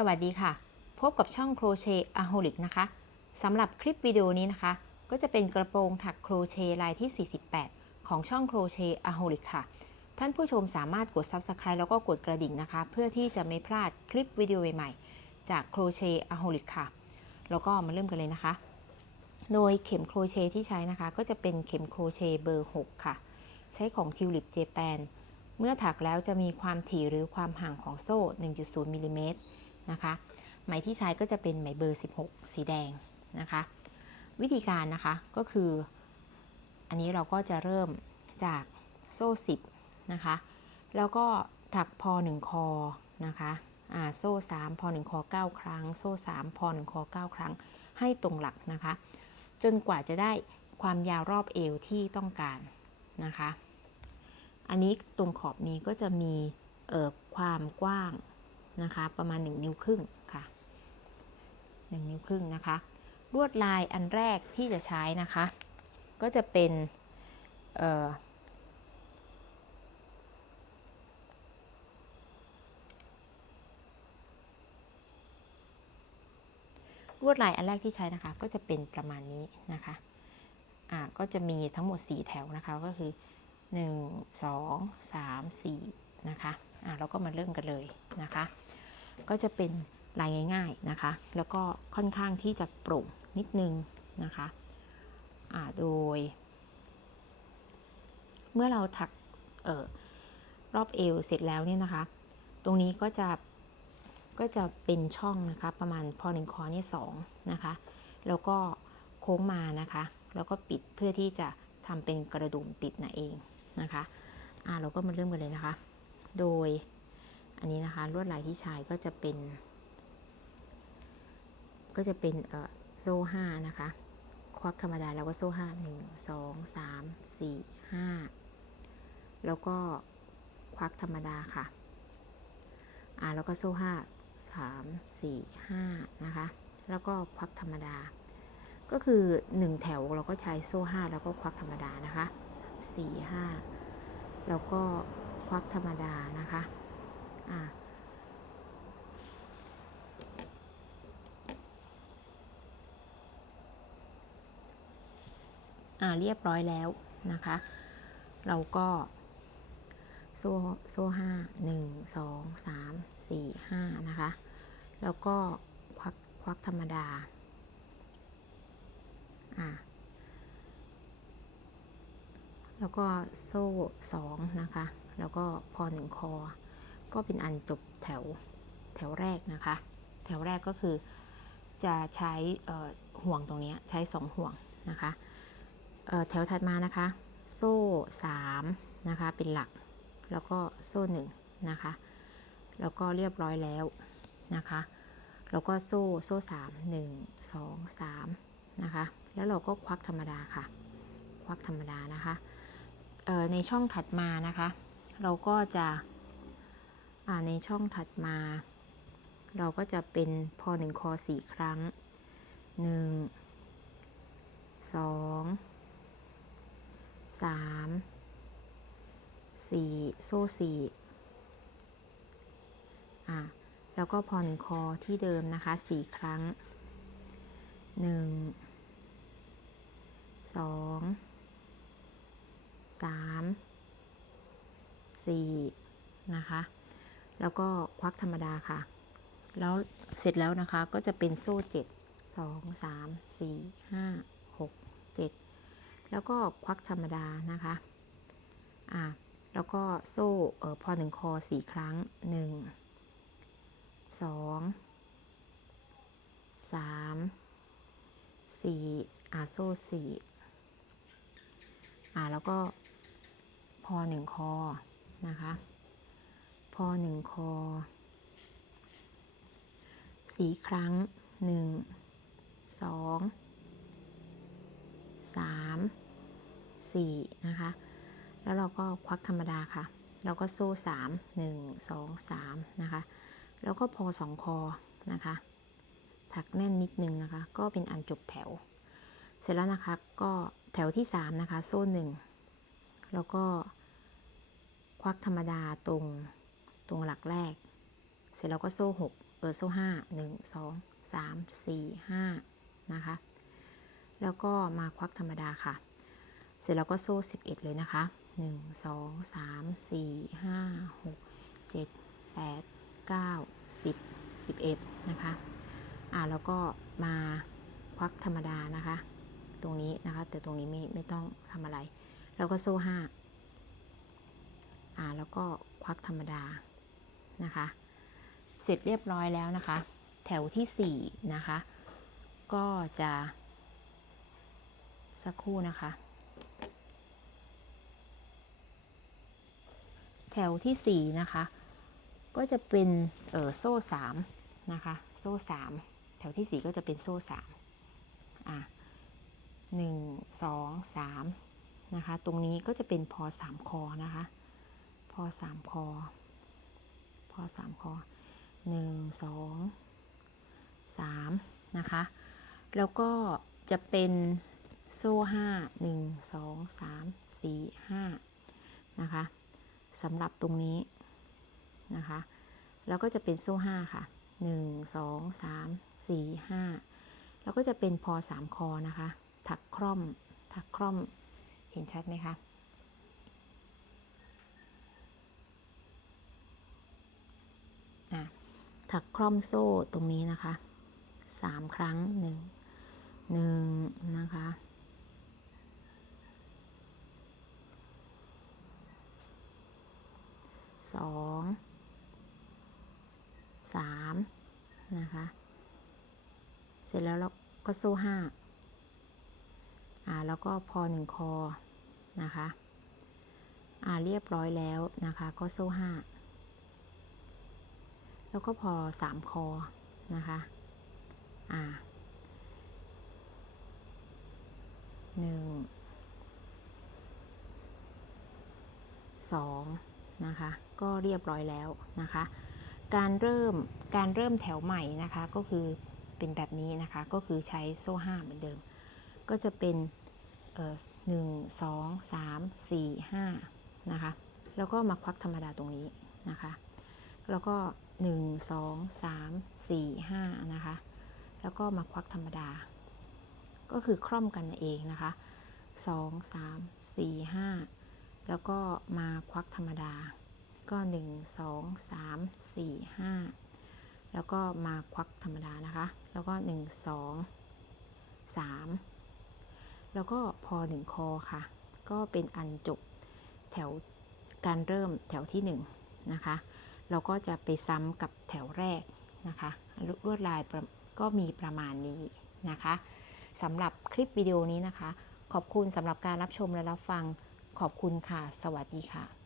สวัสดีค่ะ พบกับช่องโครเชต์อะโฮลิกนะคะสำหรับคลิปวิดีโอนี้นะคะ ก็จะเป็นกระโปรงถักโครเชต์ลายที่ 48 ของช่องโครเชต์อะโฮลิกค่ะ ท่านผู้ชมสามารถกด Subscribe แล้วก็กดกระดิ่งนะคะ เพื่อที่จะไม่พลาดคลิปวิดีโอใหม่ๆ จากโครเชต์อะโฮลิกค่ะ แล้วก็มาเริ่มกันเลยนะคะ โดยเข็มโครเชต์ที่ใช้นะคะ ก็จะเป็นเข็มโครเชต์เบอร์ 6 ค่ะ ใช้ของทิวลิปเจแปนเมื่อถักแล้วจะมีความถี่หรือความห่างของโซ่ 1.0มิลลิเมตร นะคะไหมที่ใช้ก็จะเป็นไหมเบอร์ 16 สีแดงนะคะ วิธีการนะคะก็คือ อันนี้เราก็จะเริ่มจากโซ่ 10 นะคะ แล้วก็ถักพอ 1 คอนะคะอ่าโซ่ 3 พอ 1 คอ 9 ครั้ง โซ่ 3 พอ 1 คอ 9 ครั้ง ให้ตรงหลักนะคะ จนกว่าจะได้ความยาวรอบเอวที่ต้องการนะคะ อันนี้ตรงขอบนี้ก็จะมีความกว้าง นะคะ ประมาณ 1 นิ้วครึ่งค่ะ 1 นิ้วครึ่งนะคะ ลวดลายอันแรกที่จะใช้นะคะ ก็จะเป็นลวดลายอันแรกที่ใช้นะคะ ก็จะเป็นประมาณนี้นะคะอ่าก็จะมีทั้งหมด 4 แถวนะคะก็คือ 1 2 3 4 นะคะอ่าเราก็มาเริ่มกันเลยนะคะ ก็จะเป็นลายง่ายๆนะคะ แล้วก็ค่อนข้างที่จะโปร่งนิดนึงนะคะโดย เมื่อเราถักออรอบเอวเสร็จแล้วเนี่ยนะคะ ตรงนี้ก็จะก็จะเป็นช่องนะคะประมาณพอหนึ่งคอนี่สองนะคะ แล้วก็โค้งมานะคะ แล้วก็ปิดเพื่อที่จะทำเป็นกระดุมติดนะเองนะคะ อ่าเราก็มาเริ่มกันเลยนะคะ โดย อันนี้นะคะลวดลายที่ใช้ก็จะเป็น ก็จะเป็นเอ่อโซ่ห้านะคะ ควักธรรมดาแล้วก็โซ่ห้าหนึ่งสองสามสี่ห้าแล้วก็ควักธรรมดาค่ะ อ่าแล้วก็โซ่ห้าสามสี่ห้านะคะ แล้วก็ควักธรรมดา ก็คือหนึ่งแถวเราก็ใช้โซ่ห้าแล้วก็ควักธรรมดานะคะสี่ห้าแล้วก็ควักธรรมดานะคะ อ่าอ่าเรียบร้อยแล้วนะคะ เราก็โซ่โซ่ห้าหนึ่งสองสามสี่ห้านะคะ แล้วก็ควักควักธรรมดาอ่าแล้วก็โซ่สองนะคะ แล้วก็พอหนึ่งคอ ก็เป็นอันจบแถวแถวแรกนะคะ แถวแรกก็คือจะใช้ห่วงตรงนี้ใช้สองห่วงนะคะแถวถัดมานะคะ โซ่ 3 นะคะ เป็นหลัก แล้วก็โซ่ 1 นะคะ แล้วก็เรียบร้อยแล้วนะคะ แล้วก็โซ่โซ่ 3 1 2 3 นะคะ แล้วเราก็ควักธรรมดาค่ะ ควักธรรมดานะคะในช่องถัดมานะคะ เราก็จะ ในช่องถัดมา เราก็จะเป็นพอ1คอ4ครั้ง1 2สามสี่โซ่สี่อะแล้วก็พอหนึ่งคอที่เดิมนะคะสี่ครั้งหนึ่งสองสามสี่นะคะ แล้วก็ควักธรรมดาค่ะ แล้วเสร็จแล้วนะคะก็จะเป็นโซ่เจ็ดสองสามสี่ห้าหกเจ็ดแล้วก็ควักธรรมดานะคะอ่าแล้วก็โซ่เออพอหนึ่งคอสี่ครั้งหนึ่งสองสามสี่อ่าโซ่สี่อ่าแล้วก็พอหนึ่งคอนะคะ อหนึ่งคอสี่ครั้งหนึ่งสองสามสี่นะคะ แล้วเราก็ควักธรรมดาค่ะแล้วก็โซ่สามหนึ่งสองสามนะคะ แล้วก็พอสองคอนะคะ ถักแน่นนิดนึงนะคะ ก็เป็นอันจบแถว เสร็จแล้วนะคะก็แถวที่สามนะคะ โซ่หนึ่งแล้วก็ควักธรรมดาตรง ตรงหลักแรก เสร็จแล้วก็โซ่หกเออโซ่ห้าหนึ่งสองสามสี่ห้านะคะ แล้วก็มาควักธรรมดาค่ะ เสร็จแล้วก็โซ่สิบเอ็ดเลยนะคะหนึ่งสองสามสี่ห้าหกเจ็ดแปดเก้าสิบสิบเอ็ดนะคะ อ่าแล้วก็มาควักธรรมดานะคะ ตรงนี้นะคะ แต่ตรงนี้ไม่ไม่ต้องทำอะไร แล้วก็โซ่ห้าอ่าแล้วก็ควักธรรมดา นะคะ เสร็จเรียบร้อยแล้วนะคะ แถวที่สี่นะคะ ก็จะสักครู่นะคะ แถวที่สี่นะคะ ก็จะเป็นเออโซ่สามนะคะ โซ่สามแถวที่สี่ก็จะเป็นโซ่สามอะหนึ่งสองสามนะคะ ตรงนี้ก็จะเป็นพอสามคอนะคะ พอสามคอ พอสามคอหนึ่งสองสามนะคะ แล้วก็จะเป็นโซ่ห้าหนึ่งสองสามสี่ห้านะคะสำหรับตรงนี้นะคะ แล้วก็จะเป็นโซ่ห้าค่ะหนึ่งสองสามสี่ห้าแล้วก็จะเป็นพอสามคอนะคะ ถักคร่อมถักคร่อมเห็นชัดไหมคะ ถักคร่อมโซ่ตรงนี้นะคะสามครั้งหนึ่งหนึ่งนะคะสองสามนะคะเสร็จแล้วเราก็โซ่ห้าอ่าแล้วก็พอหนึ่งคอนะคะอ่าเรียบร้อยแล้วนะคะก็โซ่ห้า แล้วก็พอสามคอนะคะอ่าหนึ่งสองนะคะก็เรียบร้อยแล้วนะคะ การเริ่มการเริ่มแถวใหม่นะคะก็คือเป็นแบบนี้นะคะก็คือใช้โซ่ห้าเหมือนเดิม ก็จะเป็นหนึ่งสองสามสี่ห้านะคะแล้วก็มาควักธรรมดาตรงนี้นะคะ แล้วก็ หนึ่งสองสามสี่ห้านะคะ แล้วก็มาควักธรรมดา ก็คือคล่อมกันเองนะคะสองสามสี่ห้าแล้วก็มาควักธรรมดา ก็หนึ่งสองสามสี่ห้าแล้วก็มาควักธรรมดานะคะ แล้วก็หนึ่งสองสามแล้วก็พอหนึ่งคอค่ะ ก็เป็นอันจบแถวการเริ่มแถวที่หนึ่งนะคะ เราก็จะไปซ้ำกับแถวแรกนะคะลวดลายก็มีประมาณนี้นะคะสำหรับคลิปวิดีโอนี้นะคะ ขอบคุณสำหรับการรับชมและรับฟังขอบคุณค่ะ สวัสดีค่ะ